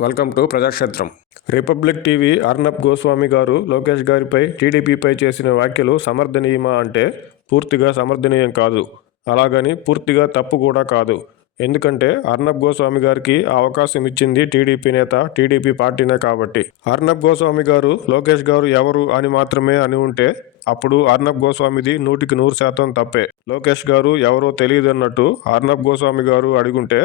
Welcome to Prajakshetram. Republic TV Arnab Goswami గారు లోకేష్ గారిపై టీడీపీపై చేసిన వ్యాఖ్యలు సమర్థనీయమా అంటే పూర్తిగా సమర్థనీయం కాదు. అలాగని పూర్తిగా తప్పు కూడా కాదు. ఎందుకంటే అర్నబ్ గోస్వామి గారికి ఆ అవకాశం ఇచ్చింది టీడీపీ నేత టీడీపీ పార్టీనే కాబట్టి. అర్నబ్ గోస్వామి గారు లోకేష్ గారు ఎవరు అని మాత్రమే అని ఉంటే అప్పుడు అర్నబ్ గోస్వామిది నూటికి నూరు శాతం తప్పే. లోకేష్ గారు ఎవరో తెలియదన్నట్టు అర్నబ్ గోస్వామి గారు అడుగుంటే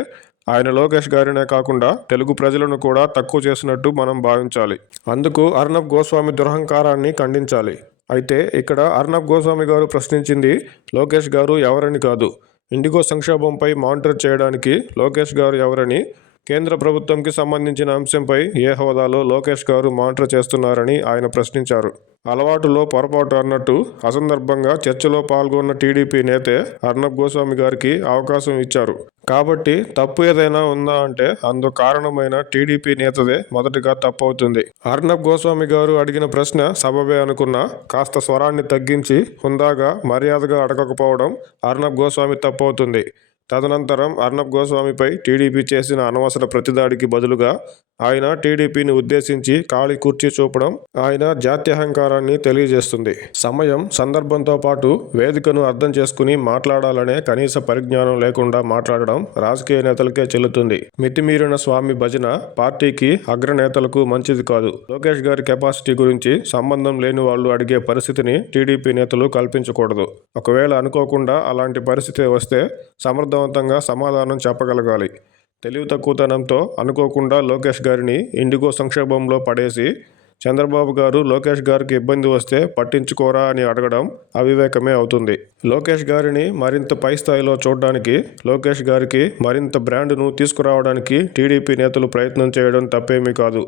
ఆయన లోకేష్ గారినే కాకుండా తెలుగు ప్రజలను కూడా తక్కువ చేసినట్టు మనం భావించాలి. అందుకు అర్ణబ్ గోస్వామి దురహంకారాన్ని ఖండించాలి. అయితే ఇక్కడ అర్ణబ్ గోస్వామి గారు ప్రశ్నించింది లోకేష్ గారు ఎవరని కాదు. ఇండిగో సంక్షోభంపై మానిటర్ చేయడానికి లోకేష్ గారు ఎవరని కేంద్ర ప్రభుత్వంకి సంబంధించిన అంశంపై ఏ హోదాలో లోకేష్ గారు మానిటర్ చేస్తున్నారని ఆయన ప్రశ్నించారు. అలవాటులో పొరపాటు అన్నట్టు అసందర్భంగా చర్చలో పాల్గొన్న టీడీపీ నేతే అర్ణబ్ గోస్వామి గారికి అవకాశం ఇచ్చారు. కాబట్టి తప్పు ఏదైనా ఉందా అంటే అందుకు కారణమైన టీడీపీ నేతదే మొదటిగా తప్పు అవుతుంది అర్ణబ్ గోస్వామి గారు అడిగిన ప్రశ్న సబబే అనుకున్నా కాస్త స్వరాన్ని తగ్గించి హుందాగా మర్యాదగా అడగకపోవడం అర్ణబ్ గోస్వామి తప్పు అవుతుంది తదనంతరం అర్ణబ్ గోస్వామిపై టీడీపీ చేసిన అనవసర ప్రతిదాడికి బదులుగా ఆయన టీడీపీని ఉద్దేశించి ఖాళీ కుర్చీ చూపడం ఆయన జాత్యహంకారాన్ని తెలియజేస్తుంది. సమయం సందర్భంతో పాటు వేదికను అర్థం చేసుకుని మాట్లాడాలనే కనీస పరిజ్ఞానం లేకుండా మాట్లాడడం రాజకీయ నేతలకే చెల్లుతుంది. మితిమీరిన స్వామి భజన పార్టీకి అగ్రనేతలకు మంచిది కాదు. లోకేష్ గారి కెపాసిటీ గురించి సంబంధం లేని వాళ్ళు అడిగే పరిస్థితిని టీడీపీ నేతలు కల్పించకూడదు. ఒకవేళ అనుకోకుండా అలాంటి పరిస్థితి వస్తే సమర్థవంతంగా సమాధానం చెప్పగలగాలి. తెలివి తక్కువతనంతో అనుకోకుండా లోకేష్ గారిని ఇండిగో సంక్షోభంలో పడేసి చంద్రబాబు గారు లోకేష్ గారికి ఇబ్బంది వస్తే పట్టించుకోరా అని అడగడం అవివేకమే అవుతుంది. లోకేష్ గారిని మరింత పై స్థాయిలో చూడడానికి లోకేష్ గారికి మరింత బ్రాండ్ను తీసుకురావడానికి టీడీపీ నేతలు ప్రయత్నం చేయడం తప్పేమీ కాదు.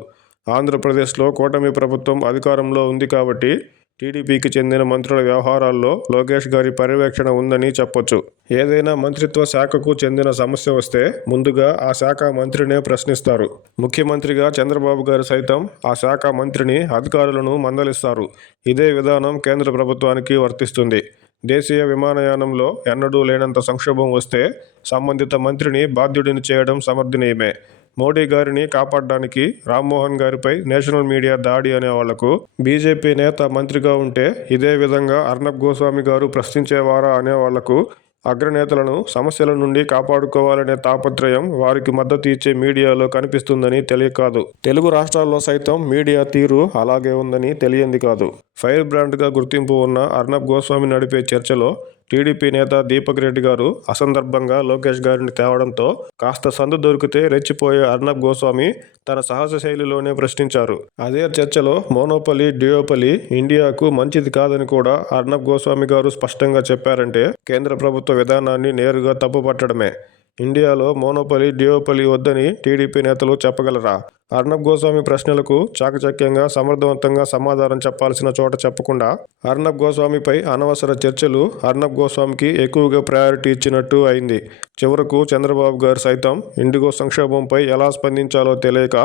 ఆంధ్రప్రదేశ్లో కూటమి ప్రభుత్వం అధికారంలో ఉంది కాబట్టి టీడీపీకి చెందిన మంత్రుల వ్యవహారాల్లో లోకేష్ గారి పర్యవేక్షణ ఉందని చెప్పొచ్చు. ఏదైనా మంత్రిత్వ శాఖకు చెందిన సమస్య వస్తే ముందుగా ఆ శాఖ మంత్రినే ప్రశ్నిస్తారు. ముఖ్యమంత్రిగా చంద్రబాబు గారు సైతం ఆ శాఖ మంత్రిని అధికారులను మందలిస్తారు. ఇదే విధానం కేంద్ర ప్రభుత్వానికి వర్తిస్తుంది. దేశీయ విమానయానంలో ఎన్నడూ లేనంత సంక్షోభం వస్తే సంబంధిత మంత్రిని బాధ్యుడిని చేయడం సమర్థనీయమే. మోడీ గారిని కాపాడడానికి రామ్మోహన్ గారిపై నేషనల్ మీడియా దాడి అనే వాళ్ళకు బీజేపీ నేత మంత్రిగా ఉంటే ఇదే విధంగా అర్నబ్ గోస్వామి గారు ప్రశ్నించేవారా అనే వాళ్ళకు అగ్రనేతలను సమస్యల నుండి కాపాడుకోవాలనే తాపత్రయం వారికి మద్దతు ఇచ్చే మీడియాలో కనిపిస్తుందని తెలియకాదు. తెలుగు రాష్ట్రాల్లో సైతం మీడియా తీరు అలాగే ఉందని తెలియంది కాదు. ఫైర్ బ్రాండ్గా గుర్తింపు ఉన్న అర్నబ్ గోస్వామి నడిపే చర్చలో టీడీపీ నేత దీపక్ రెడ్డి గారు అసందర్భంగా లోకేష్ గారిని తేవడంతో కాస్త సందు దొరికితే రెచ్చిపోయే అర్ణబ్ గోస్వామి తన సహజ శైలిలోనే ప్రశ్నించారు. అదే చర్చలో మోనోపలి డియోపలి ఇండియాకు మంచిది కాదని కూడా అర్ణబ్ గోస్వామి గారు స్పష్టంగా చెప్పారంటే కేంద్ర ప్రభుత్వ విధానాన్ని నేరుగా తప్పుపట్టడమే. ఇండియాలో మోనోపలి డియోపలి వద్దని టీడీపీ నేతలు చెప్పగలరా? అర్ణబ్ గోస్వామి ప్రశ్నలకు చాకచక్యంగా సమర్థవంతంగా సమాధానం చెప్పాల్సిన చోట చెప్పకుండా అర్ణబ్ గోస్వామిపై అనవసర చర్చలు అర్ణబ్ గోస్వామికి ఎక్కువగా ప్రయారిటీ ఇచ్చినట్టు అయింది. చివరకు చంద్రబాబు గారు సైతం ఇండిగో సంక్షోభంపై ఎలా స్పందించాలో తెలియక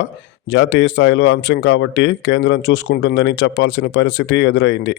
జాతీయ స్థాయిలో అంశం కాబట్టి కేంద్రం చూసుకుంటుందని చెప్పాల్సిన పరిస్థితి ఎదురైంది.